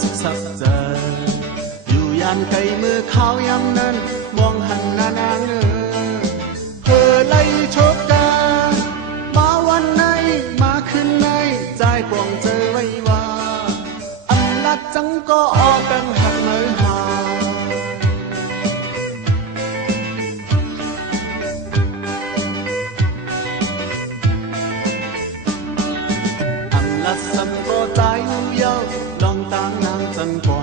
สุขสักเจออยู่ยานไกลมือเขายำนั้นมองหันหน้านางเพอไล่โชกกามาวันไหนมาคืนไหนใจปวงเจอไว้ว่าอันลัดจังก็ออกดังหักเมื่อหาสัมโกใจหูเยาลองตางนางจันกว่า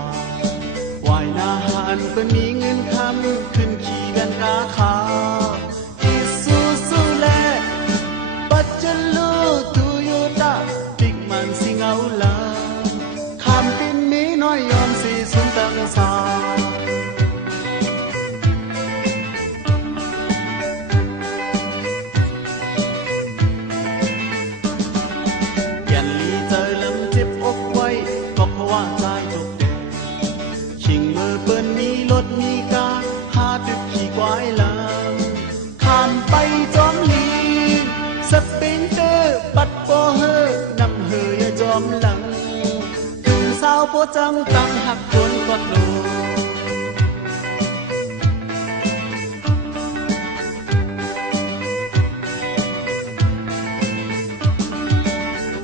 วายนาหันเป็นมีเงินคำขึ้นขี่กันกาขาอิสุสุแลปัจจลูตุโยตาปิกมันสิงเอาลาคำเป็นมีน้อยยอมสีสุนตังสามีกาหาดึกขี่ควายลำข้ามไปจอมลีสปริงเตอร์ปัดโปเฮอนำเฮยจอมหลังถึงสาวโปจังตั้งหักคนกอดโล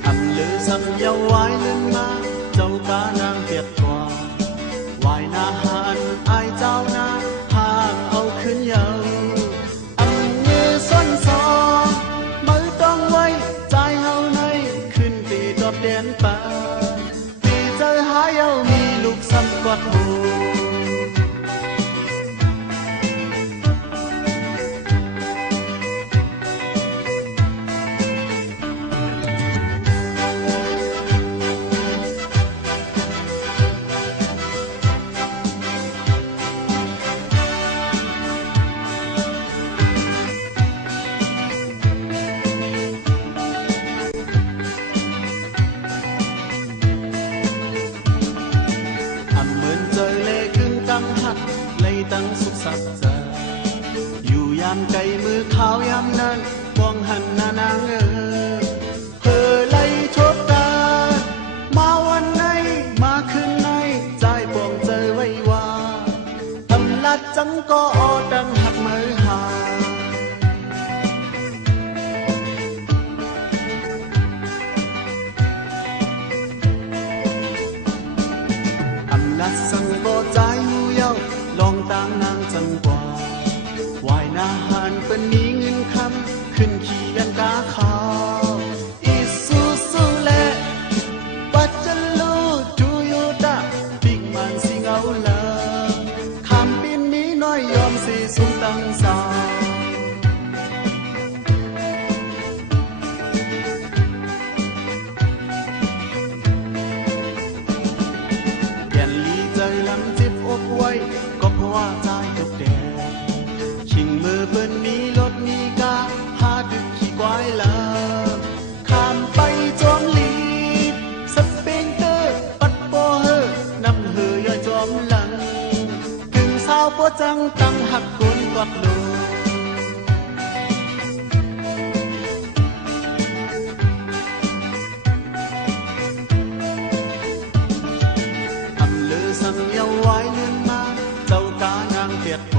อำเลือสังเยาไว้เลื่อนมาเจ้ากานางเปียดกว่าวายนาหันอายเจ้านาห่างเอาขึ้นเยาอันเงือส้นซอมือต้องไว้ใจเฮาในขึ้นตีดอบแดนป่าตีเจอหาเยามีลูกซ้ำกอดหูตั้งสุขสักเจออยู่ยามไกลมือขาวยามนั้นมองหันหน้านางเพอไล่โชดตามาวันไหนมาคืนไหนใจปวงเจอไว้ว่าตำลัดจังก็ออดังหักมือหาอำลัดสังโบใจหูเยาลองตางนางจังกว่าวายนาหันเป็นมีเงินคำขึ้นขี่กันกาขาวอิสุสุแลปัจจลูตุโยตาปิกมันสิงเอาลาคำปินมีน้อยยอมสีสุนตังสาแก่นลีใจลำจิบอกไว้ก็เพราะว่าใจตกแดดชิงมือเปิ้นมีรถมีกาหาดึกขี่ควายลาข้ามไปจอมลีสปริงเตอร์ปัดโปเฮอนำเฮยจอมหลังถึงสาวโปจังตั้งหักคนกอดโลอำเลือสังเยาไว้เลื่อนมาเจ้ากานางเปียดก